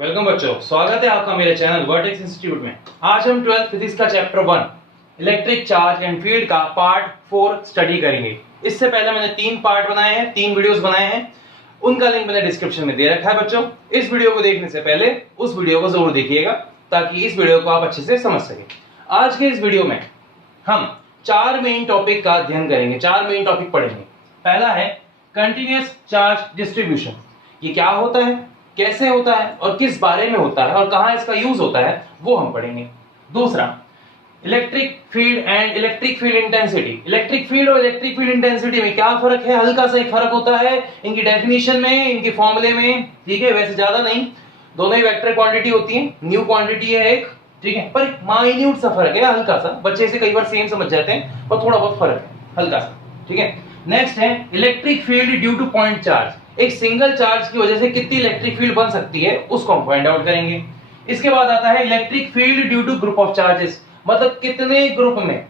Welcome बच्चों, स्वागत है आपका मेरे चैनल वर्टेक्स इंस्टीट्यूट में। आज हम 12th फिजिक्स का chapter 1 electric charge and field का पार्ट 4 स्टडी करेंगे। इससे पहले मैंने 3 पार्ट बनाए हैं, 3 वीडियोस बनाए हैं, उनका लिंक मैंने डिस्क्रिप्शन में दे रखा है। बच्चों, इस वीडियो को देखने से पहले उस वीडियो को जरूर देखिएगा ताकि इस वीडियो को आप अच्छे से समझ सकें। आज के इस वीडियो में हम 4 मेन टॉपिक का अध्ययन करेंगे, 4 मेन टॉपिक पढ़ेंगे। पहला है कंटिन्यूअस चार्ज डिस्ट्रीब्यूशन। ये क्या होता है, कैसे होता है और किस बारे में होता है और कहां इसका यूज होता है, वो हम पढ़ेंगे। दूसरा, electric field and electric field intensity. Electric field और इलेक्ट्रिक फील्ड इंटेंसिटी में क्या फर्क है, हल्का सा एक फर्क होता है इनकी डेफिनेशन में, इनके फॉर्मूले में, ठीक है। वैसे ज्यादा नहीं, दोनों ही वेक्टर क्वांटिटी होती है, न्यू क्वांटिटी है एक, ठीक है, पर माइन्यूट सा फर्क है, हल्का सा। बच्चे इसे कई बार सेम समझ जाते हैं पर थोड़ा बहुत फर्क है, हल्का सा, ठीक है। नेक्स्ट है electric field due to point charge. एक सिंगल चार्ज की वजह से कितनी इलेक्ट्रिक फील्ड बन सकती है उसको हम फाइंड आउट करेंगे। इसके बाद आता है electric field due to group of charges, मतलब कितने ग्रुप में,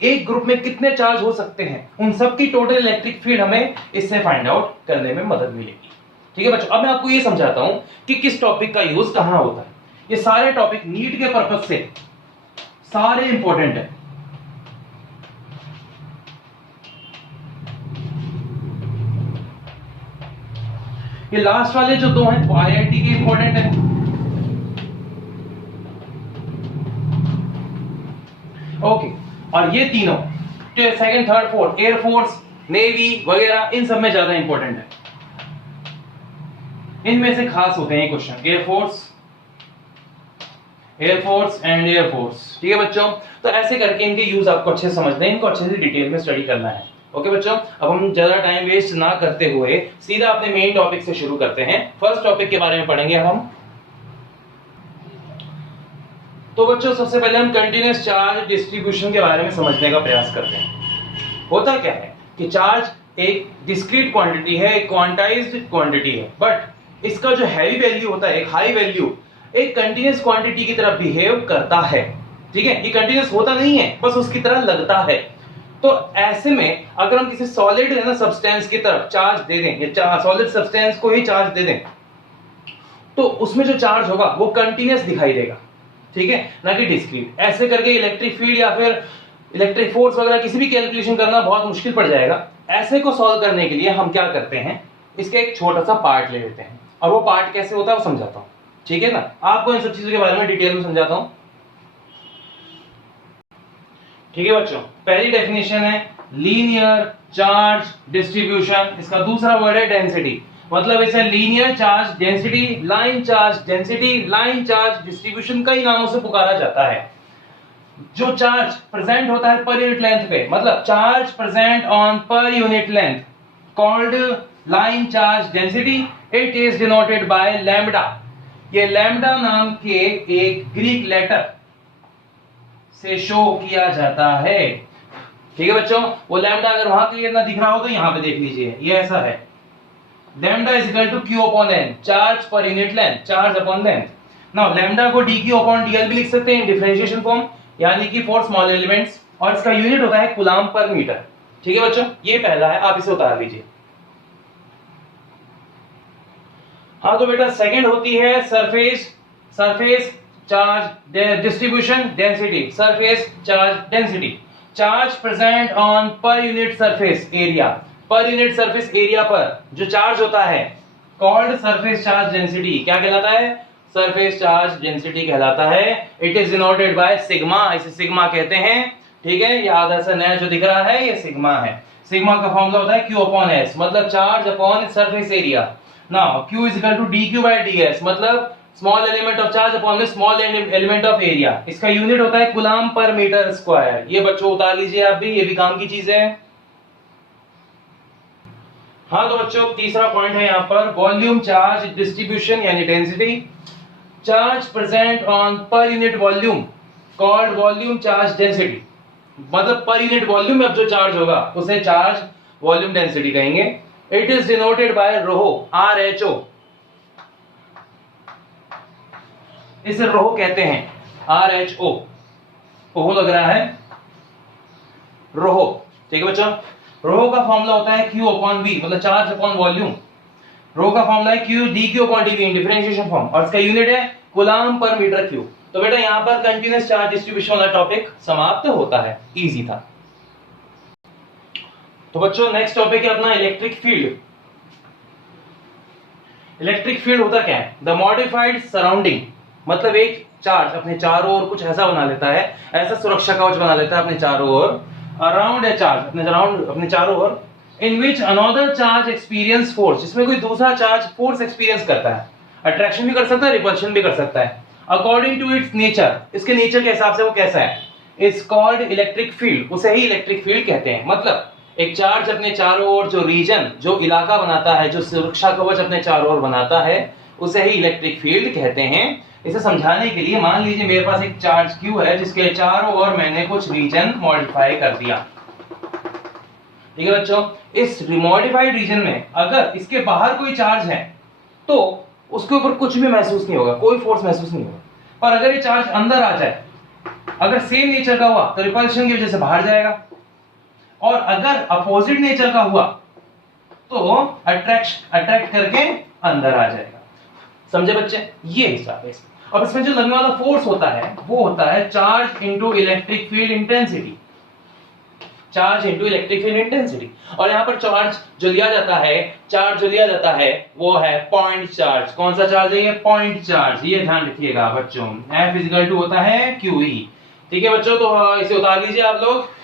एक ग्रुप में कितने चार्ज हो सकते हैं, उन सब की टोटल इलेक्ट्रिक फील्ड हमें इससे फाइंड आउट करने में मदद मिलेगी, ठीक है बच्चों। अब मैं आपको ये समझाता हूं कि किस टॉपिक का यूज कहां होता है। ये सारे टॉपिक नीट के पर्पज से सारे इंपॉर्टेंट है। ये लास्ट वाले जो 2 हैं वो आईआईटी के इंपॉर्टेंट है। ओके, और ये तीनों second, third, fourth, air force, navy वगैरह, इन सब में ज्यादा इंपॉर्टेंट है। इनमें से खास होते हैं क्वेश्चन, एयरफोर्स एंड एयरफोर्स, ठीक है बच्चों। तो ऐसे करके इनके यूज आपको अच्छे से समझने हैं, इनको अच्छे से डिटेल में स्टडी करना है। ओके बच्चों, अब हम ज्यादा टाइम वेस्ट ना करते हुए सीधा अपने मेन टॉपिक से शुरू करते हैं। फर्स्ट टॉपिक के बारे में पढ़ेंगे हम। तो बच्चों, सबसे पहले हम कंटीन्यूअस चार्ज डिस्ट्रीब्यूशन के बारे में समझने का प्रयास करते हैं। होता क्या है कि चार्ज एक डिस्क्रीट क्वांटिटी है, एक क्वांटाइज्ड क्वांटिटी है, बट इसका जो हैवी वैल्यू होता है, एक हाई वैल्यू, एक कंटीन्यूअस क्वांटिटी की तरह बिहेव करता है, ठीक है। ये कंटीन्यूअस होता नहीं है, बस उसकी तरह लगता है। तो ऐसे में अगर हम किसी सॉलिड है ना सब्सटेंस की तरफ चार्ज दे दें, या सॉलिड सब्सटेंस को ही चार्ज दे दें, तो उसमें जो चार्ज होगा वो कंटीन्यूअस दिखाई देगा, ठीक है, ना कि डिस्क्रीट। ऐसे करके इलेक्ट्रिक फील्ड या फिर इलेक्ट्रिक फोर्स वगैरह किसी भी कैलकुलेशन करना बहुत मुश्किल पड़ जाएगा। ऐसे को सॉल्व करने के लिए हम क्या करते हैं, इसके एक छोटा सा पार्ट ले लेते हैं, और वो पार्ट कैसे होता है वो समझाता हूं, ठीक है ना। आपको इन सब चीजों के बारे में डिटेल में समझाता हूं, ठीक है बच्चों। पहली डेफिनेशन है लीनियर चार्ज डिस्ट्रीब्यूशन। इसका दूसरा वर्ड है डेंसिटी, मतलब इसे linear charge density, line charge density, line charge distribution कई नामों से पुकारा जाता है। जो चार्ज प्रेजेंट होता है पर यूनिट लेंथ पे, मतलब चार्ज प्रेजेंट ऑन पर unit length, called line charge density. It is denoted bye lambda. ये लैम्बडा नाम के एक ग्रीक लेटर से शो किया जाता है, ठीक है बच्चों। वो लैम्बडा अगर वहां क्लियर ना दिख रहा हो तो यहां पे देख लीजिए, ये ऐसा है, lambda is equal to Q upon N, charge पर unit length, charge upon length. Now lambda को डी क्यू अपॉन डीएल भी लिख सकते हैं, डिफरेंशिएशन फॉर्म, यानी कि फॉर स्मॉल एलिमेंट्स, और इसका यूनिट होता है कूलम्ब पर मीटर, ठीक है बच्चों। ये पहला है, आप इसे उतार लीजिए। हाँ तो बेटा सेकंड होती है surface charge distribution density, surface charge density. Charge present on per unit surface area, per unit surface area पर जो चार्ज होता है, कॉल्ड सरफेस चार्ज डेंसिटी। क्या कहलाता है, सरफेस चार्ज डेंसिटी कहलाता है। It is denoted by sigma, इसे सिग्मा कहते हैं, ठीक है। ये आधा सा नया जो दिख रहा है ये सिग्मा है। सिग्मा का फॉर्मूला होता है क्यू अपॉन एस, मतलब charge upon surface area. Now Q is equal to D Q by D S, मतलब small element of charge upon में स्मॉल एलिमेंट ऑफ एरिया। इसका यूनिट होता है कूलम्ब पर मीटर स्क्वायर। ये बच्चों उतार लीजिए आप भी, ये भी काम की चीज है। हाँ तो बच्चों तीसरा पॉइंट है यहाँ पर वॉल्यूम चार्ज डिस्ट्रीब्यूशन यानी density. Charge present on per unit volume called volume charge density, मतलब पर यूनिट वॉल्यूम में अब जो चार्ज होगा उसे चार्ज वॉल्यूम डेंसिटी कहेंगे। It is denoted by rho, RHO, इसे रोहो कहते हैं, RHO, ओहो लग रहा है, रोहो, ठीक है बच्चों। रोहो का फॉर्मूला होता है Q अपॉन V, मतलब चार्ज अपॉन वॉल्यूम। रो का फॉर्मूला है Q D Q upon D V in differentiation form, और इसका यूनिट है कूलम्ब पर मीटर क्यूब। तो बेटा यहां पर कंटीन्यूअस चार्ज डिस्ट्रीब्यूशन वाला टॉपिक समाप्त होता है, इजी था। तो बच्चों नेक्स्ट टॉपिक है अपना इलेक्ट्रिक फील्ड। इलेक्ट्रिक फील्ड होता क्या है? द मॉडिफाइड सराउंडिंग, मतलब एक चार्ज अपने चारों ओर कुछ ऐसा बना लेता है, ऐसा सुरक्षा कवच बना लेता है अपने चारों ओर, अराउंड ए चार्ज, अपने चारों ओर, इन विच अनदर चार्ज एक्सपीरियंस फोर्स, जिसमें कोई दूसरा चार्ज फोर्स एक्सपीरियंस करता है, अट्रैक्शन भी कर सकता है, रिपल्शन भी कर सकता है, अकॉर्डिंग टू इट्स नेचर, इसके नेचर के हिसाब से वो कैसा है, इज कॉल्ड इलेक्ट्रिक फील्ड, उसे ही इलेक्ट्रिक फील्ड कहते हैं। मतलब एक चार्ज अपने चारों ओर जो रीजन, जो इलाका बनाता है, जो सुरक्षा कवच अपने चारों ओर बनाता है, उसे ही इलेक्ट्रिक फील्ड कहते हैं। इसे समझाने के लिए मान लीजिए मेरे पास एक चार्ज Q है जिसके चारों ओर मैंने कुछ रीजन मॉडिफाई कर दिया, ठीक है बच्चों। इस मॉडिफाइड रीजन में अगर इसके बाहर कोई चार्ज है तो उसके ऊपर कुछ भी महसूस नहीं होगा, कोई फोर्स महसूस नहीं होगा। पर अगर ये चार्ज अंदर आ जाए, अगर सेम नेचर का हुआ तो रिपल्शन की वजह से बाहर जाएगा, और अगर अपोजिट नेचर का हुआ तो अट्रैक्ट करके अंदर आ जाएगा। समझे बच्चे? ये हिसाब है इसमें। अब इसमें जो लगने वाला फोर्स होता है वो होता है charge into electric field intensity, charge into electric field intensity. और यहाँ पर चार्ज जो लिया जाता है, चार्ज जो लिया जाता है वो है पॉइंट चार्ज। कौन सा चार्ज है ये? Point charge. ये ध्यान रखिएगा बच्चों, F इक्वल टू होता है QE, ठीक है बच्चों। तो इसे उतार लीजिए आप लोग।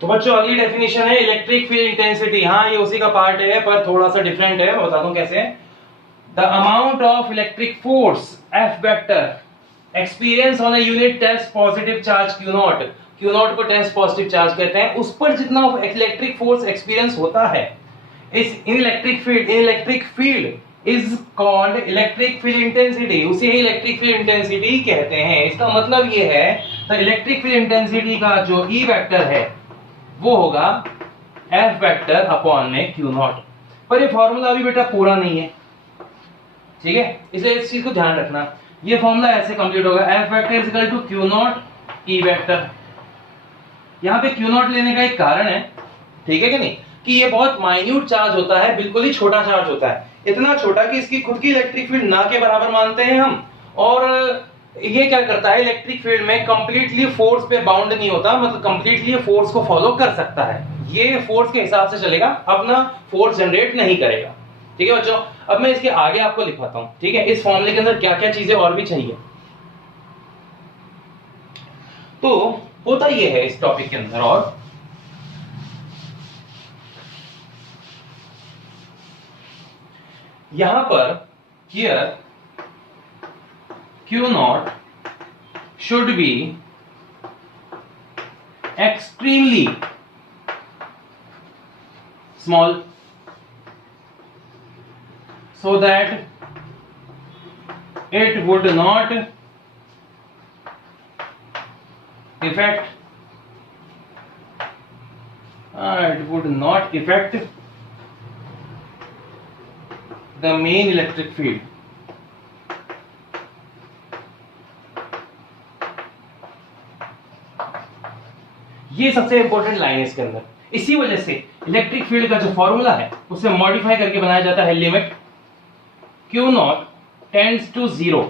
तो बच्चों अगली डेफिनेशन है इलेक्ट्रिक फील्ड इंटेंसिटी। हाँ ये उसी का पार्ट है पर थोड़ा सा डिफरेंट है, मैं बता दूं कैसे। The amount of electric force F vector experience on a unit test positive charge Q not, Q not को टेस्ट पॉजिटिव चार्ज कहते हैं, उस पर जितना इलेक्ट्रिक फोर्स एक्सपीरियंस होता है इस electric field is called electric field intensity, उसे ही इलेक्ट्रिक फील्ड इंटेंसिटी कहते हैं। इसका मतलब ये है तो इलेक्ट्रिक फील्ड इंटेंसिटी का जो E वेक्टर है वो होगा F वेक्टर अपॉन में Q नॉट। पर ये फॉर्मूला अभी बेटा पूरा नहीं है, ठीक है, इसलिए इस चीज को ध्यान रखना। ये फॉर्मूला ऐसे कंप्लीट होगा, F vector is equal to Q not E vector. यहाँ पे Q नॉट लेने का एक कारण है, ठीक है कि नहीं, कि ये बहुत माइन्यूट चार्ज होता है, बिल्कुल ही छोटा चार्ज होता है, इतना छोटा कि इसकी खुद की इलेक्ट्रिक फील्ड ना के बराबर मानते हैं हम। और ये क्या करता है, इलेक्ट्रिक फील्ड में कंप्लीटली फोर्स पे बाउंड नहीं होता, मतलब कंप्लीटली फोर्स को फॉलो कर सकता है, ये फोर्स के हिसाब से चलेगा, अपना फोर्स जनरेट नहीं करेगा, ठीक है बच्चों। अब मैं इसके आगे आपको लिखवाता हूं, ठीक है, इस फॉर्मूले के अंदर क्या क्या चीजें और भी चाहिए। तो होता ये है इस टॉपिक के अंदर, और यहां पर here Q naught should be extremely small so that it would not affect the main electric field. ये सबसे इंपॉर्टेंट लाइन है इसके अंदर। इसी वजह से इलेक्ट्रिक फील्ड का जो फॉर्मूला है उसे मॉडिफाई करके बनाया जाता है, limit Q not tends to 0,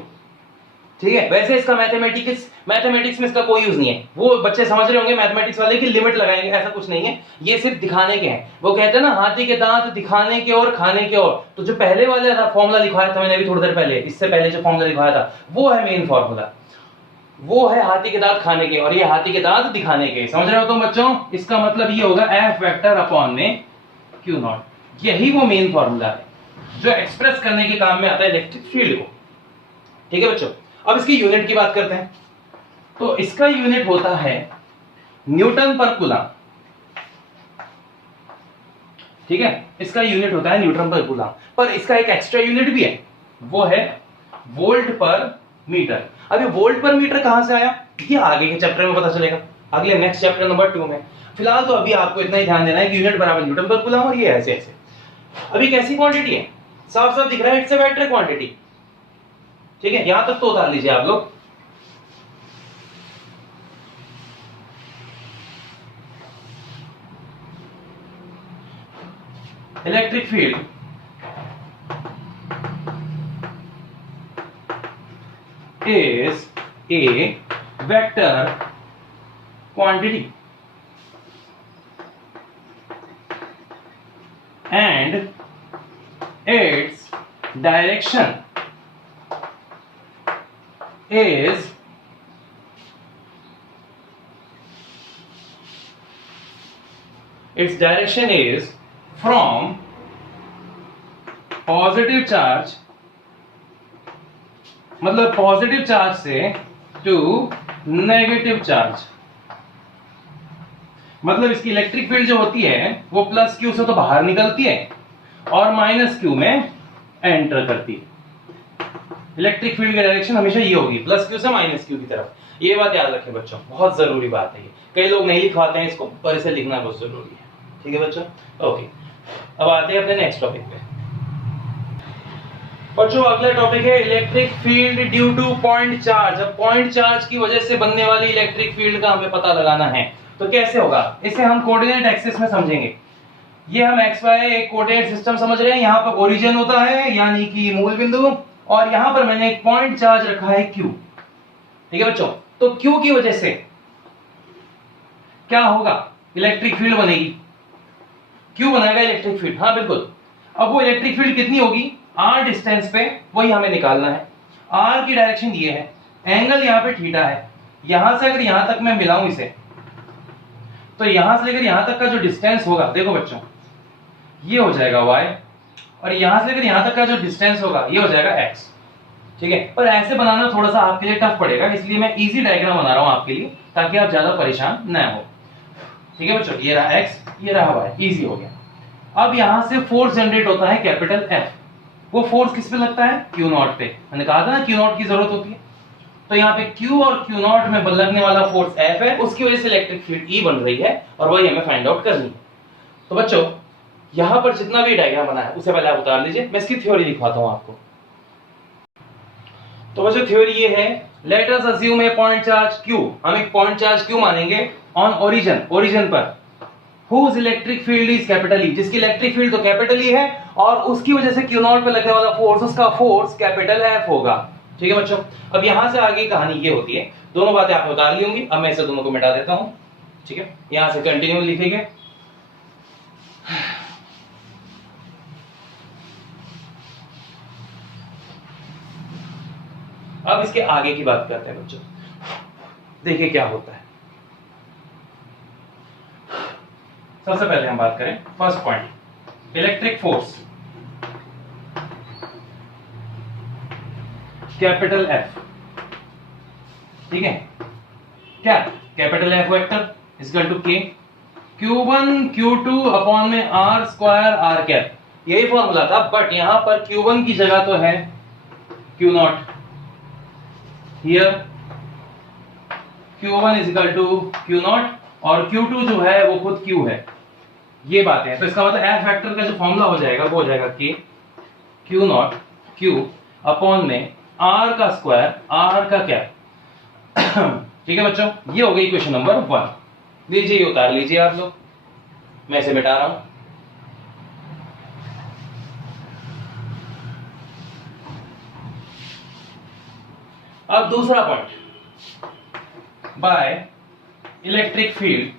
ठीक है। वैसे इसका मैथमेटिक्स में इसका कोई यूज नहीं है, वो बच्चे समझ रहे होंगे मैथमेटिक्स वाले कि लिमिट लगाएंगे, ऐसा कुछ नहीं है, ये सिर्फ दिखाने के हैं। वो कहते हैं ना हाथी के दांत दिखाने के और खाने के और, तो जो पहले वाले फॉर्मूला लिखवाया था मैंने अभी थोड़ी देर पहले, इससे पहले जो फॉर्मूला लिखवाया था वो है मेन फॉर्मूला, वो है हाथी के दांत खाने के और ये हाथी के दांत दिखाने के। समझ रहे हो तुम बच्चों? इसका मतलब ये होगा F वेक्टर अपॉन में Q नॉट, यही वो मेन फॉर्मूला है जो एक्सप्रेस करने के काम में आता है इलेक्ट्रिक फील्ड को, ठीक है बच्चों। अब इसकी यूनिट की बात करते हैं, तो इसका यूनिट होता है न्यूटन पर कूलम, ठीक है, इसका यूनिट होता है न्यूटन पर कूलम। पर इसका एक एक्स्ट्रा यूनिट भी है, वो है वोल्ट पर मीटर। अभी वोल्ट पर मीटर कहां से आया ये आगे के चैप्टर में पता चलेगा, अगले नेक्स्ट चैप्टर नंबर 2 में। फिलहाल तो अभी आपको इतना ही ध्यान देना है कि यूनिट बराबर न्यूटन पर कूलम, और ये ऐसे ऐसे। अभी कैसी क्वांटिटी है, साफ साफ दिख रहा है, इट्स अ वेक्टर क्वांटिटी, ठीक है। यहां तक तो उतार लीजिए आप लोग। Electric field is a vector quantity and its direction is from positive charge, मतलब पॉजिटिव चार्ज से टू नेगेटिव चार्ज। मतलब इसकी इलेक्ट्रिक फील्ड जो होती है वो प्लस क्यू से तो बाहर निकलती है और माइनस क्यू में एंटर करती है। इलेक्ट्रिक फील्ड की डायरेक्शन हमेशा ये होगी, प्लस क्यू से माइनस क्यू की तरफ। ये बात याद रखें बच्चों, बहुत जरूरी बात है ये। कई लोग नहीं लिखवाते हैं इसको, पर इसे लिखना बहुत जरूरी है। ठीक है बच्चों, ओके। अब आते हैं अपने नेक्स्ट टॉपिक पे। बच्चों अगला टॉपिक है electric field due to point charge. अब पॉइंट चार्ज की वजह से बनने वाली इलेक्ट्रिक फील्ड का हमें पता लगाना है, तो कैसे होगा? इसे हम कोऑर्डिनेट एक्सिस में समझेंगे। ये हम एक्स वाई एक कोऑर्डिनेट सिस्टम समझ रहे हैं। यहाँ पर ओरिजिन होता है यानी कि मूल बिंदु, और यहाँ पर मैंने एक पॉइंट चार्ज रखा है Q। ठीक है बच्चों, तो Q की वजह से क्या होगा? इलेक्ट्रिक फील्ड बनेगी। Q बनाएगा इलेक्ट्रिक फील्ड, हाँ बिल्कुल। अब वो इलेक्ट्रिक फील्ड कितनी होगी? r डिस्टेंस पे, वही हमें निकालना है। r की डायरेक्शन ये है, एंगल यहाँ पे थीटा है। यहां से अगर यहां तक मैं मिलाऊं इसे, तो यहां से लेकर यहां तक का जो डिस्टेंस होगा, देखो बच्चों, ये हो जाएगा y, और यहां से लेकर यहां तक का जो डिस्टेंस होगा ये हो जाएगा x। ठीक है, पर ऐसे बनाना थोड़ा सा आपके लिए टफ पड़ेगा, इसलिए मैं इजी डायग्राम बना रहा हूं आपके लिए, ताकि आप ज्यादा परेशान न हो। ठीक है बच्चों, ये रहा x, ये रहा y, इजी हो गया। अब यहां से फोर्स जनरेट होता है कैपिटल F। वो फोर्स किस पे लगता है? Q नॉट पे। मैंने कहा था ना Q नॉट की जरूरत होती है। तो यहाँ पे Q और Q नॉट में लगने वाला फोर्स F है, उसकी वजह से इलेक्ट्रिक फील्ड E बन रही है, और वही हमें फाइंड आउट करनी है। तो बच्चों यहाँ पर जितना भी डायग्राम बना है उसे पहले आप उतार लीजिए, मैं इसकी थ्योरी दिखाता हूँ आपको। तो बच्चों थ्योरी ये है, लेट अस अज्यूम ए पॉइंट चार्ज Q। हम एक पॉइंट चार्ज Q मानेंगे ऑन ओरिजिन पर, whose electric field is capital E, जिसकी इलेक्ट्रिक फील्ड तो कैपिटल E है, और उसकी वजह से Q नॉट पे लगने वाला फोर्स, उसका फोर्स कैपिटल F होगा। ठीक है बच्चों, अब यहां से आगे कहानी ये होती है, दोनों बातें आपने उतार ली होंगी। अब मैं इसे दोनों को मिटा देता हूं। ठीक है, यहां से कंटिन्यू लिखेंगे। अब इसके आगे की बात करते हैं बच्चों, देखिए क्या होता है। सबसे पहले हम बात करें first point, electric force capital F। ठीक है, क्या capital F vector is equal to K Q1 Q2 upon में R स्क्वायर R कैप, यही फॉर्मूला था, बट यहां पर Q1 की जगह तो है Q not, here Q1 is equal to Q not, और Q2 जो है वो खुद Q है। ये बातें हैं, तो इसका मतलब F वेक्टर का जो फॉर्मूला हो जाएगा वो हो जाएगा K Q not Q upon में R का स्क्वायर R का कैप। ठीक है बच्चों, ये हो गई इक्वेशन नंबर 1। लीजिए, ये उतार लीजिए आप लोग, मैं इसे मिटा रहा हूं। अब दूसरा पॉइंट, बाय इलेक्ट्रिक फील्ड,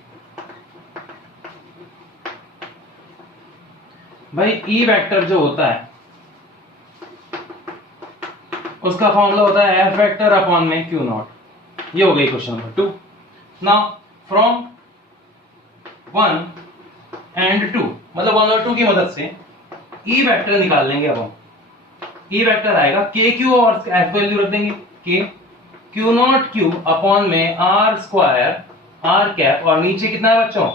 भाई E वेक्टर जो होता है उसका फॉर्मूला होता है F वेक्टर अपॉन में Q नॉट। ये हो गई question number 2। Now from 1 and 2, मतलब 1 और 2 की मदद से E वेक्टर निकाल लेंगे। अब हम E वेक्टर आएगा KQ और F वैल्यू रख देंगे, K Q not Q upon में R स्क्वायर R कैप, और नीचे कितना है बच्चों?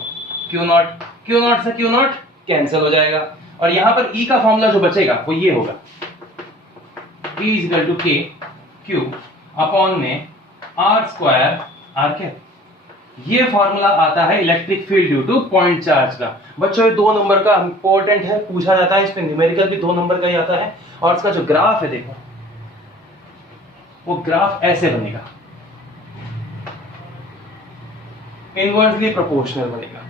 Q not. Q नॉट से Q नॉट कैंसिल हो जाएगा, और यहां पर E का फॉर्मूला जो बचेगा वो ये होगा, E is equal to K Q upon में R स्क्वायर R कैप। ये फॉर्मूला आता है electric field due to point charge का। बच्चों ये 2 नंबर का इंपॉर्टेंट है, पूछा जाता है, इसमें न्यूमेरिकल भी 2 नंबर का ही आता है। और इसका जो ग्राफ है देखो, वो ग्राफ ऐसे बनेगा, इनवर्सली प्रोपोर्शनल बनेगा।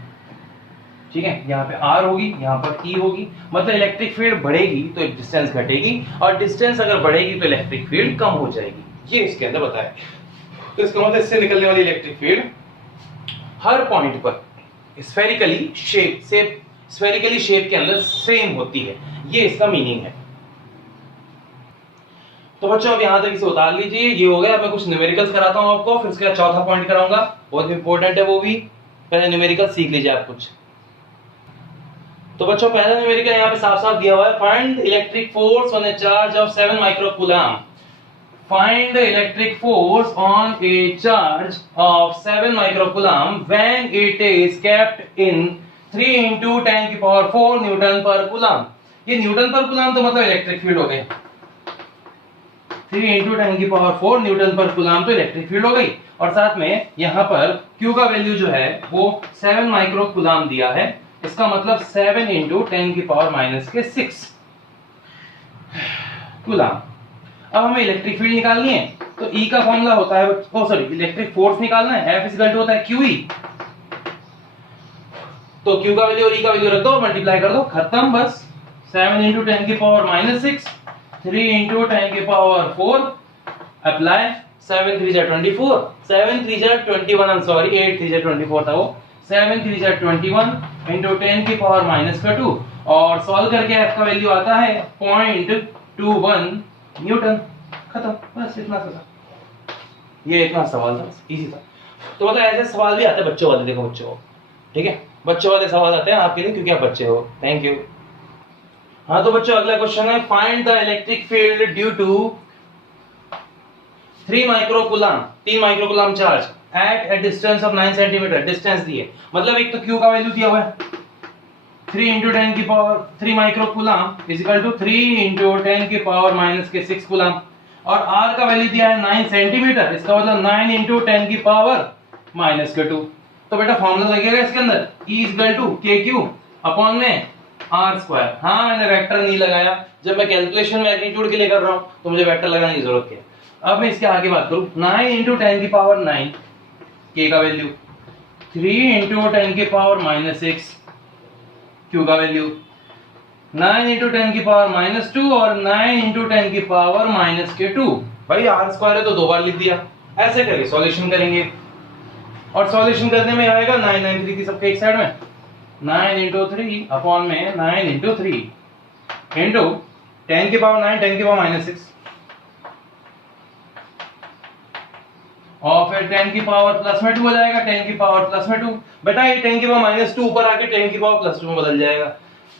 ठीक है, यहाँ पे R होगी, यहाँ पर E होगी, मतलब इलेक्ट्रिक फील्ड बढ़ेगी तो डिस्टेंस घटेगी, और डिस्टेंस अगर बढ़ेगी तो इलेक्ट्रिक फील्ड कम हो जाएगी। ये इसके अंदर बताया। तो इसका मतलब इससे निकलने वाली इलेक्ट्रिक फील्ड हर पॉइंट पर स्फेरिकली शेप के अंदर सेम होती है। ये इसका मीनिंग है। तो बच्चों अब यहां तक इसे उतार लीजिए। ये हो गया। अब मैं कुछ न्यूमेरिकल्स कराता हूं आपको, फिर उसके बाद चौथा पॉइंट कराऊंगा, बहुत इंपॉर्टेंट है वो भी। पहले न्यूमेरिकल सीख लीजिए आप कुछ। तो बच्चों पहला न्यूमेरिकल यहाँ पे साफ साफ दिया हुआ है, find electric force on A charge of 7 microcoulomb. Find the electric force on a charge of 7 microcoulomb when it is kept in 3 into 10 की पावर 4 न्यूटन पर कूलम। ये न्यूटन पर कूलम तो मतलब इलेक्ट्रिक फील्ड हो गई। 3 into 10 की power 4 Newton पर कूलम तो इलेक्ट्रिक फील्ड हो गई। और साथ में यहाँ पर Q का वैल्यू जो है वो 7 माइक्रोकूलम दिया है। इसका मतलब 7 into 10 की पावर -6 कूलम। अब हमें इलेक्ट्रिक फील्ड निकालनी है, तो E का फॉर्मूला होता है, इलेक्ट्रिक फोर्स निकालना है, F इक्वल टू होता है QE। तो Q का वैल्यू और E का वैल्यू रख दो, मल्टीप्लाई कर दो, खत्म बस। 7 into 10 की पावर -6, 3 into 10 की पावर 4, अप्लाई। 7 3 जा 24, 7 3 जा 21, आई एम सॉरी 8 3 जा 24 था वो। 7 3 जा 21 into 10 की पावर -2, और सॉल्व करके F का वैल्यू आता है 0.21 न्यूटन। खत्म, बस इतना सा था। ये इतना सवाल था, इजी था। तो मतलब ऐसे सवाल भी आते हैं बच्चों वाले, देखो बच्चों, ठीक है, बच्चों वाले सवाल आते हैं आपके लिए क्योंकि आप बच्चे हो। Thank you. हाँ तो बच्चों अगला क्वेश्चन है, find the electric field due to 3 microcoulomb 3 microcoulomb charge at a distance of 9 centimetre. Distance दिए, मतलब एक तो Q का वैल्यू दिया हुआ है 3 into 10 की power 3 microcoulomb is equal to 3 into 10 की पावर -6 कूलम, और R का वैल्यू दिया है 9 सेंटीमीटर, इसका मतलब 9 into 10 की पावर -2। तो बेटा फॉर्मूला लगेगा इसके अंदर, E is equal to KQ upon में R स्क्वायर। हाँ मैंने वेक्टर नहीं लगाया, जब मैं कैलकुलेशन मैग्नीट्यूड के लिए कर रहा हूं तो मुझे वेक्टर लगाने की जरूरत है। अब मैं इसके आगे बात करूं, 9 into 10 की पावर 9 K का वैल्यू, 3 into 10 की पावर -6 Q का वैल्यू, 9 into 10 की पावर -2 और 9 into 10 की पावर -2। भाई R स्क्वायर है तो दो बार लिख दिया। ऐसे करके सॉल्यूशन करेंगे, और सॉल्यूशन करने में आएगा 9 9 3 की सबके एक साइड में, 9 into 3 अपॉन में 9 into 3 into 10 की पावर 9 10 की पावर -6, और फिर 10 की पावर प्लस में 2 हो जाएगा, 10 की पावर प्लस में 2। बेटा ये 10 की पावर -2 ऊपर आके 10 की पावर प्लस 2 में बदल जाएगा,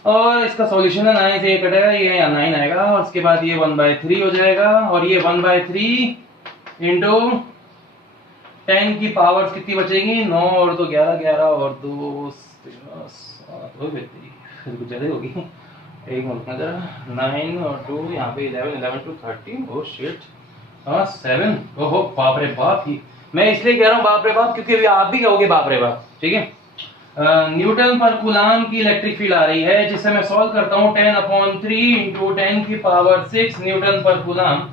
और इसका सॉल्यूशन है 9 से ये कटेगा, ये 9 आएगा, और उसके बाद ये 1/3 हो जाएगा, और ये 1/3 इंटू 10 की पावर कितनी बचेगी, 9 और 2 11, 11 और 2 13 7 हो गई, कुछ ज्यादा होगी, एक मिनट जरा, 9 और 2 यहाँ पे 11 11 to 13, ओह शिट, 7, ओहो बाप रे बाप। ही मैं इसलिए कह रहा हूँ बाप रे बाप क्योंकि अभी आप भी कहोगे बाप रे बाप, ठीक है। न्यूटन पर कूलम की इलेक्ट्रिक फील्ड आ रही है, जिसे मैं सॉल्व करता हूँ 10/3 इंटू 10 की पावर 6 न्यूटन पर कूलम।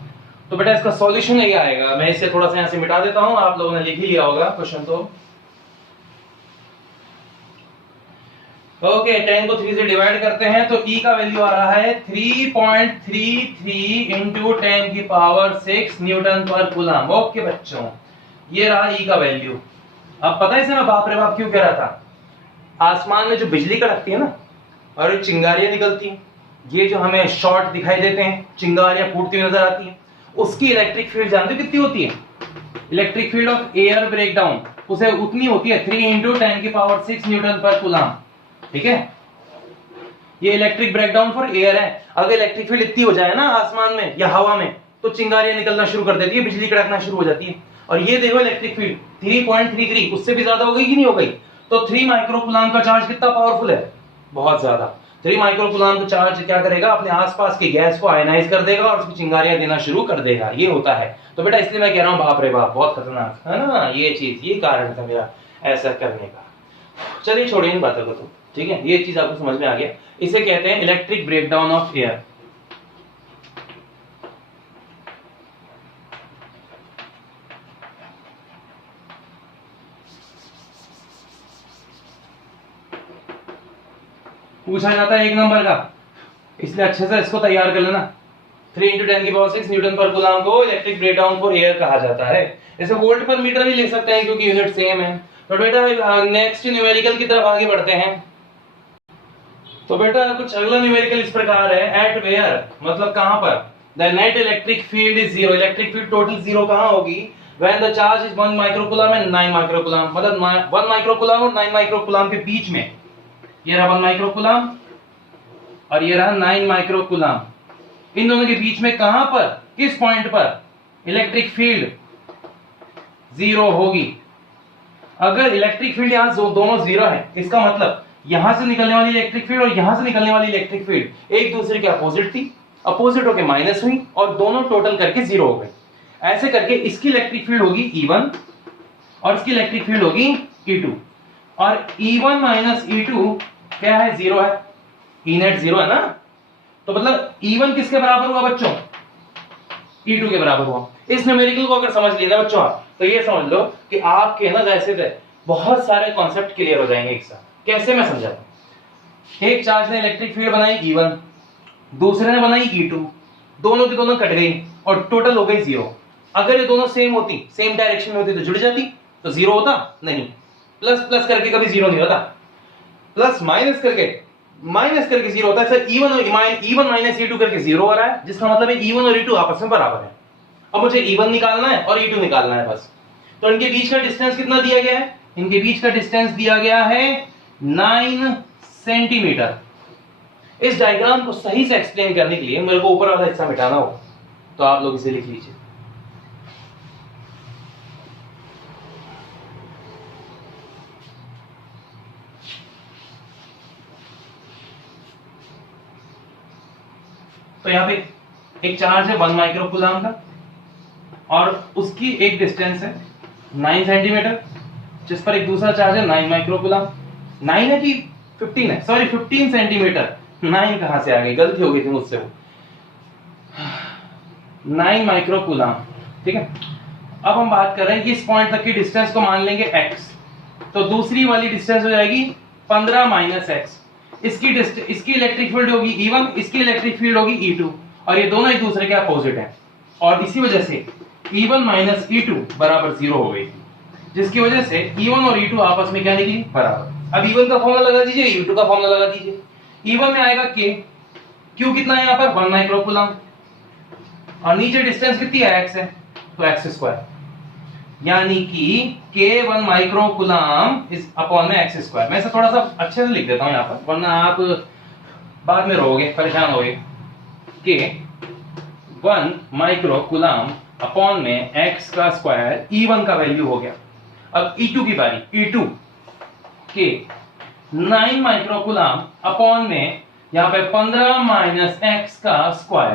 तो बेटा इसका सॉल्यूशन यही आएगा, मैं इसे थोड़ा सा यहाँ से मिटा देता हूँ, आप लोगों ने लिख ही लिया होगा क्वेश्चन तो। ओके 10 को 3 से डिवाइड करते हैं तो E का वैल्यू आ रहा है 3.33 इंटू 10 की पावर 6 न्यूटन पर कूलम। ओके बच्चों, ये रहा E का वैल्यू। अब पता है इसे मैं बाप रे बाप क्यों कह रहा था, आसमान में जो बिजली कड़कती है ना और चिंगारियां निकलती हैं, ये जो हमें शॉर्ट दिखाई देते हैं, चिंगारियां फूटती हुई नजर आती हैं, उसकी इलेक्ट्रिक फील्ड जानते हो कितनी होती है? Electric field of air breakdown उसे उतनी होती है 3 इंटू 10 की पावर 6 न्यूटन पर कूलम, ठीक है। ये इलेक्ट्रिक ब्रेकडाउन फॉर एयर है। अगर इलेक्ट्रिक फील्ड इतनी हो जाए ना आसमान में या हवा में तो चिंगारियां निकलना शुरू कर देती है, बिजली कड़कना शुरू हो जाती है। और ये देखो इलेक्ट्रिक फील्ड 3.33, उससे भी ज्यादा हो गई कि नहीं हो गई? तो 3 माइक्रोकूलम का चार्ज कितना पावरफुल है, बहुत ज्यादा। 3 माइक्रोकूलम का चार्ज क्या करेगा, अपने आसपास की गैस को आयनाइज कर देगा और उसकी चिंगारियां देना शुरू कर देगा, ये होता है। तो बेटा इसलिए मैं कह रहा हूं बाप रे बाप, बहुत खतरनाक है ना ये चीज, ये कारण था मेरा ऐसा करने का। चलिए छोड़िए इन बातों को तो, ठीक है, ये चीज आपको समझ में आ गया। इसे कहते हैं इलेक्ट्रिक ब्रेकडाउन ऑफ एयर। पूछा जाता है 1 नंबर का, इसलिए अच्छे से इसको तैयार कर लेना। 3 × 10⁶ न्यूटन पर कूलम को इलेक्ट्रिक ब्रेकडाउन फॉर एयर कहा जाता है। इसे वोल्ट पर मीटर भी लिख सकते हैं क्योंकि यूनिट सेम है। तो बेटा नेक्स्ट न्यूमेरिकल की तरफ आगे बढ़ते हैं। तो बेटा कुछ अगला न्यूमेरिकल इस प्रकार है, एट वेयर मतलब कहां पर, the net electric field is 0, electric field total 0 कहां होगी, when the charge is 1 microcoulomb and 9 microcoulomb, मतलब 1 माइक्रोकूलम और 9 माइक्रोकूलम के बीच में। ये रहा 1 माइक्रोकूलम और ये रहा 9 माइक्रोकूलम, इन दोनों के बीच में कहां पर, किस पॉइंट पर इलेक्ट्रिक फील्ड 0 होगी। अगर इलेक्ट्रिक फील्ड यहां दोनों 0 है, इसका मतलब यहां से निकलने वाली इलेक्ट्रिक फील्ड और यहां से निकलने वाली इलेक्ट्रिक फील्ड एक दूसरे के अपोजिट थी, अपोजिट होके माइनस हुई और दोनों टोटल करके 0 हो गए। ऐसे करके इसकी इलेक्ट्रिक फील्ड होगी E1 और इसकी इलेक्ट्रिक फील्ड होगी E2, और E1 माइनस E2 क्या है, 0 है, E नेट 0 है ना। तो मतलब E1 किसके बराबर हुआ बच्चों, E2 के बराबर हुआ। इस न्यूमेरिकल को अगर समझ लिया ना बच्चों तो ये समझ लो कि आपके ना जैसे बहुत सारे कॉन्सेप्ट क्लियर हो जाएंगे एक साथ। कैसे, मैं समझाता हूं। एक चार्ज ने इलेक्ट्रिक फील्ड बनाई E1, दूसरे ने बनाई E2, दोनों की दोनों कट गई और टोटल हो गई 0। अगर ये दोनों सेम होती, सेम डायरेक्शन में होती तो जुड़ जाती, तो 0 होता नहीं। प्लस प्लस करके कभी 0 नहीं होता, प्लस माइनस करके 0 होता है। सर E1 माइनस E2 करके 0 हो रहा है, जिसका मतलब है E1 और E2 आपस में बराबर है। अब मुझे E1 निकालना है और E2 निकालना है बस। तो इनके बीच का डिस्टेंस कितना दिया गया है, इनके बीच का डिस्टेंस दिया गया है 9 सेंटीमीटर। इस डायग्राम को सही से एक्सप्लेन करने के लिए मेरे को ऊपर वाला हिस्सा मिटाना हो, तो आप लोग इसे लिख लीजिए। तो यहाँ पे एक चार्ज है 1 माइक्रोकूलम का और उसकी एक डिस्टेंस है 9 सेंटीमीटर, जिस पर एक दूसरा चार्ज है 9 माइक्रोकूलम। 9 है कि 15 है, सॉरी 15 सेंटीमीटर, 9 कहां से आ गई, गलती हो गई थी मुझसे वो। 9 माइक्रोकूलम, ठीक है। अब हम बात कर रहे हैं कि इस पॉइंट तक की डिस्टेंस को मान लेंगे x, तो दूसरी वाली डिस्टेंस हो जाएगी 15 माइनस x। इसकी इलेक्ट्रिक फील्ड होगी E1, इसकी इलेक्ट्रिक फील्ड होगी E2, और ये दोनों एक दूसरे के अपोजिट हैं, और इसी वजह से E1 माइनस E2 बराबर 0 हो गई, जिसकी वजह से E1 और E2 आपस में क्या निकली, बराबर। अब E1 का फॉर्मूला लगा दीजिए, E2 का फॉर्मूला लगा दीजिए। E1 में आएगा K, Q कितना है यहाँ पर 1 माइक्रोकूलम, और नीचे डिस्टेंस कितनी है x है, तो x², यानी कि K1 माइक्रोकूलम इज अपॉन में x²। मैं इसे थोड़ा सा अच्छे से लिख देता हूं यहाँ पर, वरना आप बाद में रहोगे, परेशान होगे। K1 माइक्रोकूलम अपॉन में x², E1 का वैल्यू हो गया। अब E2 की बारी, E2 के 9 माइक्रोकूलम अपॉन में यहाँ पे 15 माइनस x²,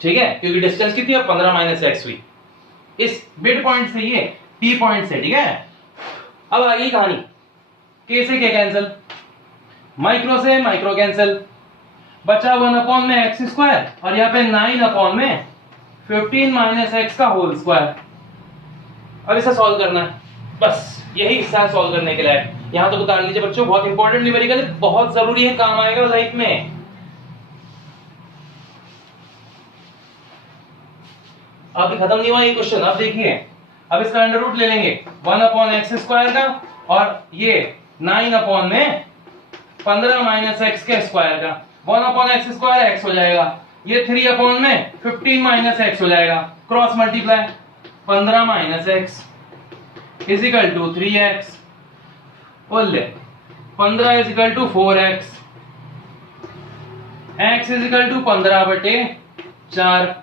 ठीक है, क्योंकि डिस्टेंस कितनी है 15 माइनस x हुई, इस मिड पॉइंट से ये P पॉइंट से, ठीक है। अब आ गई कहानी, K से K कैंसिल, माइक्रो से माइक्रो कैंसिल, बचा 1 अपॉन में x², और यहाँ पे 9 अपॉन में 15 माइनस x का होल स्क्वायर। अब इसे सॉल्व करना है, बस यही हिस्सा सॉल्व करने के लिए। यहां तो बता लीजिए बच्चों, बहुत इंपॉर्टेंट न्यूमेरिकल है, बहुत जरूरी है, काम आएगा लाइफ में। अभी खत्म नहीं हुआ ये क्वेश्चन, अब देखिए, अब इसका अंडर रूट ले लेंगे 1 अपॉन x² का, और ये 9 अपॉन में 15 माइनस x के स्क्वायर का। 1 अपॉन x² x हो जाएगा, ये 3 अपॉन में 15 माइनस x हो जाएगा, cross multiply 15 minus x is equal to 3x, बोल 15 is equal to 4x, x is equal to 15/4,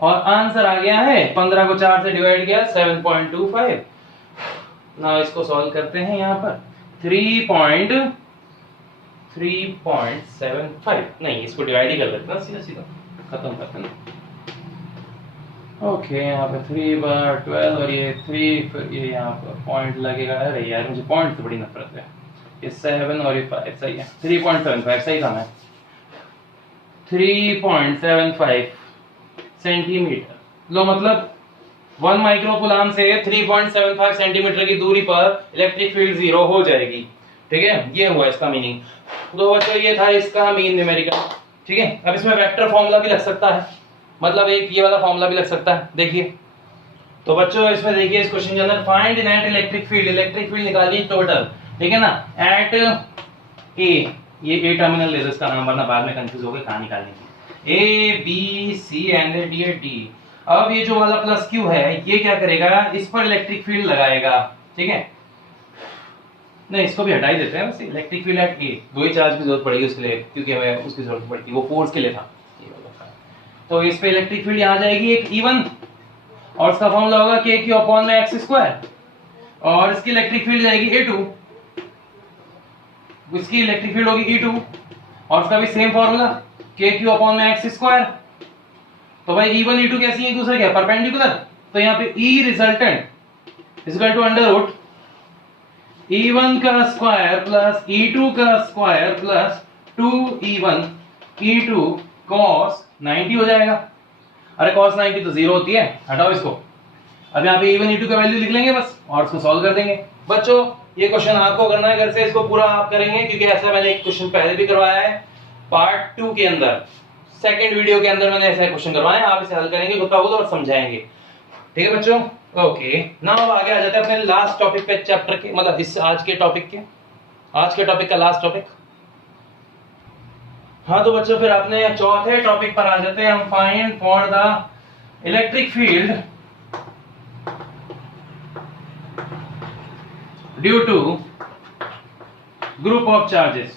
और आंसर आ गया है 15 को 4 से डिवाइड किया 7.25। ना इसको सॉल्व करते हैं, यहाँ पर 3.75, नहीं इसको डिवाइड ही कर लेते हैं, सीधा सीधा खत्म करते हैं। ओके, यहाँ पे 3/12 और ये 3, फिर ये यहाँ पर पॉइंट लगेगा। अरे यार मुझे पॉइंट से बड़ी नफरत है। ये 7 और ये 5 सही है, 3.75 सही था, मैं 3.75 सेंटीमीटर। लो मतलब 1 माइक्रोकूलम से 3.75 सेंटीमीटर की दूरी पर इलेक्ट्रिक फील्ड 0 हो जाएगी। ठीक है, ये हुआ इसका मीनिंग। तो बच्चों ये था इसका मेन न्यूमेरिकल। ठीक है, अब इसमें वेक्टर फॉर्मूला भी लग सकता है, मतलब एक ये वाला फॉर्मूला भी लग सकता है। देखिए तो बच्चों इसमें देखिए इस क्वेश्चन के अंदर फाइंड नेट इलेक्ट्रिक फील्ड निकालिए टोटल, ठीक है ना, एट ए, ये ए टर्मिनल ले दो इसका नाम, वरना बाद में कंफ्यूज हो गए कहां निकालने की। A B C and D. अब ये जो वाला प्लस क्यू है ये क्या करेगा, इस पर इलेक्ट्रिक फील्ड लगाएगा। ठीक है, नहीं इसको भी हटा ही देते हैं, बस इलेक्ट्रिक फील्ड एट ए, दो ही चार्ज की जरूरत पड़ेगी उसके लिए, क्योंकि हमें उसकी जरूरत पड़ती है, वो फोर्स के लिए था ये वाला। तो इस पे इलेक्ट्रिक फील्ड यहाँ जाएगी एक E1 और उसका फॉर्मूला होगा के क्यू अपॉन में एक्स स्क्वायर, और इसकी इलेक्ट्रिक फील्ड जाएगी A2, इसकी इलेक्ट्रिक फील्ड होगी E2 और उसका भी सेम फॉर्मूला के क्यू अपॉन में एक्स स्क्वायर। तो भाई E1 E2 कैसी है एक दूसरे के परपेंडिकुलर, तो यहाँ पे E resultant equal to under root E1 का स्क्वायर प्लस E2 का square plus 2E1 E2 cos 90 हो जाएगा। अरे cos 90 तो 0 होती है, हटाओ इसको। अब यहाँ पे E1 E2 का वैल्यू लिख लेंगे बस और इसको सॉल्व कर देंगे। बच्चों ये क्वेश्चन आपको करना है घर से, इसको पूरा आप करेंगे, क्योंकि ऐसा मैंने एक क्वेश्चन पहले भी करवाया है पार्ट 2 के अंदर, सेकंड वीडियो के अंदर मैंने ऐसा क्वेश्चन करवाया है। आप इसे हल करेंगे खुद और समझाएंगे। ठीक है बच्चों, ओके। नाउ आगे आ जाते हैं अपने लास्ट टॉपिक पे, चैप्टर के, मतलब इस आज के टॉपिक का लास्ट टॉपिक। हाँ तो बच्चों फिर अपने चौथे टॉपिक पर आ जाते हैं हम, find for the electric field due to group of charges.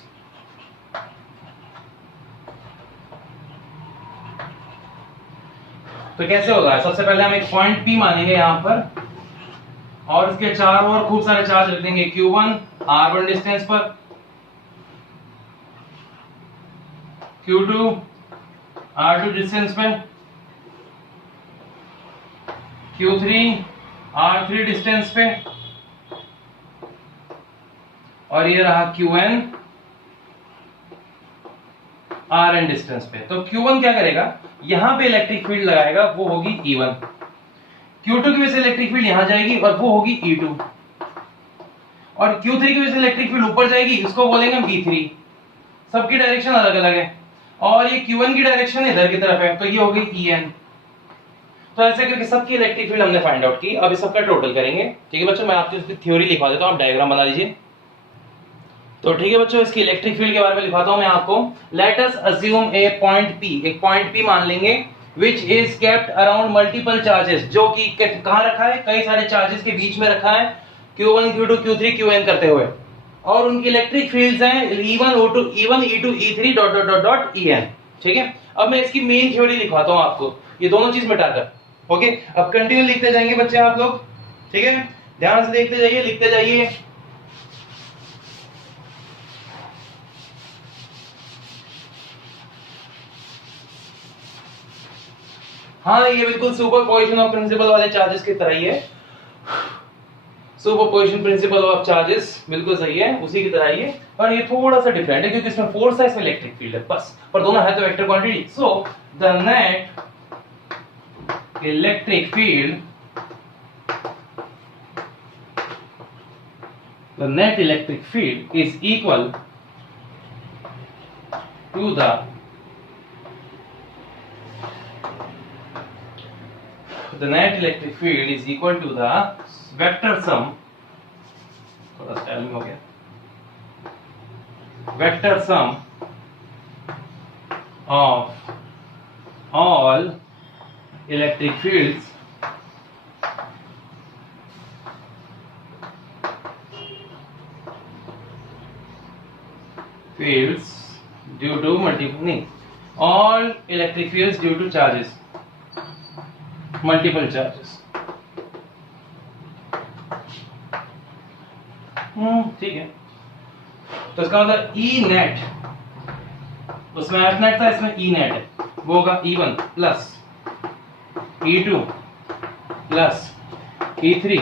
तो कैसे होगा, सबसे पहले हम एक पॉइंट P मानेंगे यहां पर, और इसके चारों ओर खूब सारे चार्ज रख देंगे Q1 R1 डिस्टेंस पर, Q2 R2 डिस्टेंस पे, Q3 R3 डिस्टेंस पे, और ये रहा Qn Rn डिस्टेंस पे। तो Q1 क्या करेगा, यहां पे इलेक्ट्रिक फील्ड लगाएगा, वो होगी E1। Q2 की वजह से इलेक्ट्रिक फील्ड यहां जाएगी और वो होगी E2, और Q3 की वजह से इलेक्ट्रिक फील्ड ऊपर जाएगी, उसको बोलेंगे हम B3। सबकी डायरेक्शन अलग अलग है, और ये Q1 की डायरेक्शन इधर की तरफ है, तो ये हो गई En। तो ऐसे करके सबकी इलेक्ट्रिक फील्ड हमने फाइंड आउट की। अब इस सबका टोटल करेंगे। ठीक है बच्चों, मैं आपको इसकी थ्योरी लिखवा देता हूं, आप डायग्राम बना लीजिए। तो ठीक है बच्चों, इसकी इलेक्ट्रिक फील्ड के बारे में लिखवाता हूं मैं आपको। लेट अस अज्यूम ए पॉइंट P, एक पॉइंट P मान लेंगे, which is kept around multiple charges, जो कि कहां रखा है, कई सारे चार्जेस के बीच में रखा है, Q1 Q2 Q3 Qn करते हुए, और उनकी इलेक्ट्रिक फील्ड्स हैं E1 O2 E1 E2 E3 dot dot dot dot En। ठीक है, अब मैं इसकी मेन थ्योरी लिखवाता हूं आपको, ये दोनों चीज मिटाकर। ओके, अब कंटिन्यू लिखते जाएंगे बच्चे आप लोग। ठीक है, ध्यान से देखते जाइए, लिखते जाइए। हाँ ये बिल्कुल सुपरपोजिशन ऑफ प्रिंसिपल वाले चार्जेस की तरह ही है, सुपरपोजिशन प्रिंसिपल ऑफ चार्जेस बिल्कुल सही है, उसी की तरह ही है, पर ये थोड़ा सा डिफरेंट है क्योंकि इसमें फोर्स है, इसमें इलेक्ट्रिक फील्ड है बस, पर दोनों है तो vector quantity. So the net electric field, the net electric field is equal to the net electric field is equal to the vector sum, थोड़ा स्टाइल में हो गया, vector sum of all electric fields due to all electric fields due to charges, multiple charges। ठीक है, तो इसका मतलब E net, उसमें F net था, इसमें E net है, वो होगा E1 plus E2 plus E3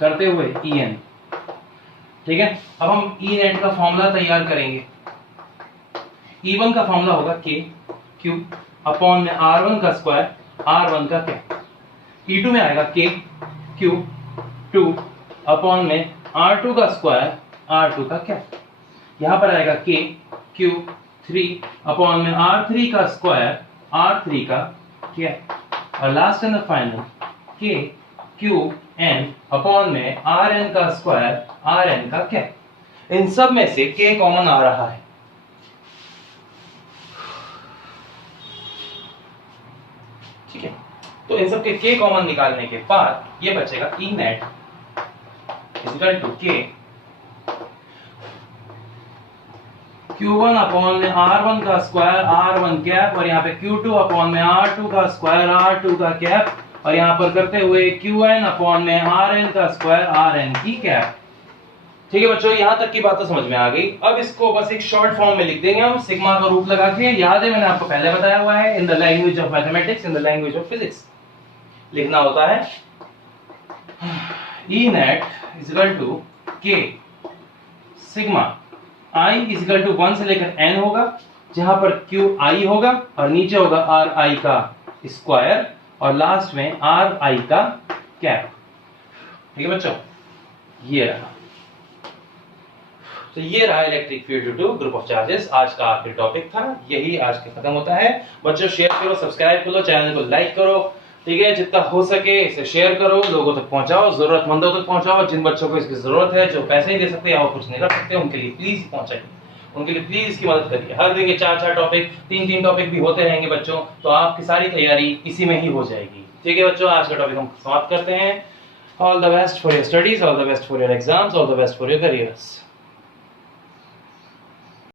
करते हुए En। ठीक है, अब हम E नेट का फॉर्मूला तैयार करेंगे। E1 का फॉर्मूला होगा K Q अपॉन में R1 का स्क्वायर, R1 का क्या, E2 में आएगा K Q 2 अपॉन में R2 का स्क्वायर R2 का क्या, यहां पर आएगा K Q 3 अपॉन में R3 का स्क्वायर R3 का क्या, और last and the final K Q N upon में Rn का स्क्वायर Rn का क्या। इन सब में से K कॉमन आ रहा है, ठीक है। तो इन सब के K कॉमन निकालने के बाद ये बचेगा E net equal to K Q1 upon में R1 का स्क्वायर R1 कैप, और यहाँ पे Q2 अपॉन में R2 का स्क्वायर R2 का कैप, और यहाँ पर करते हुए Qn अपॉन में Rn का स्क्वायर Rn की कैप। ठीक है बच्चों, यहाँ तक की बात तो समझ में आ गई। अब इसको बस एक शॉर्ट फॉर्म में लिख देंगे हम सिग्मा का रूप लगा के। याद है मैंने आपको पहले बताया हुआ है, in the language of mathematics, in the language of physics लिखना होता है E net is equal to K sigma I is equal to 1 से लेकर n होगा, जहां पर Q I होगा और नीचे होगा R I का स्क्वायर और लास्ट में R I का कैप। ठीक है बच्चों, ये रहा। तो ये रहा electric field due to group of charges. आज का आखिरी टॉपिक था, यही आज के खत्म होता है। बच्चों शेयर करो, सब्सक्राइब करो, चैनल को लाइक करो, ठीक है, जितना हो सके इसे शेयर करो, लोगों तक पहुंचाओ, जरूरतमंदों तक पहुंचाओ। जिन बच्चों को इसकी जरूरत है, जो पैसे नहीं दे सकते या वो कुछ नहीं कर सकते, उनके लिए प्लीज पहुंचाइए, उनके लिए प्लीज इसकी मदद करिए। हर दिन के 4-4 टॉपिक, 3-3 टॉपिक भी होते रहेंगे बच्चों, तो आपकी सारी तैयारी इसी में ही हो जाएगी। ठीक है बच्चों, आज का टॉपिक हम समाप्त करते हैं। All the best for your studies, all the best for your exams, all the best for your careers.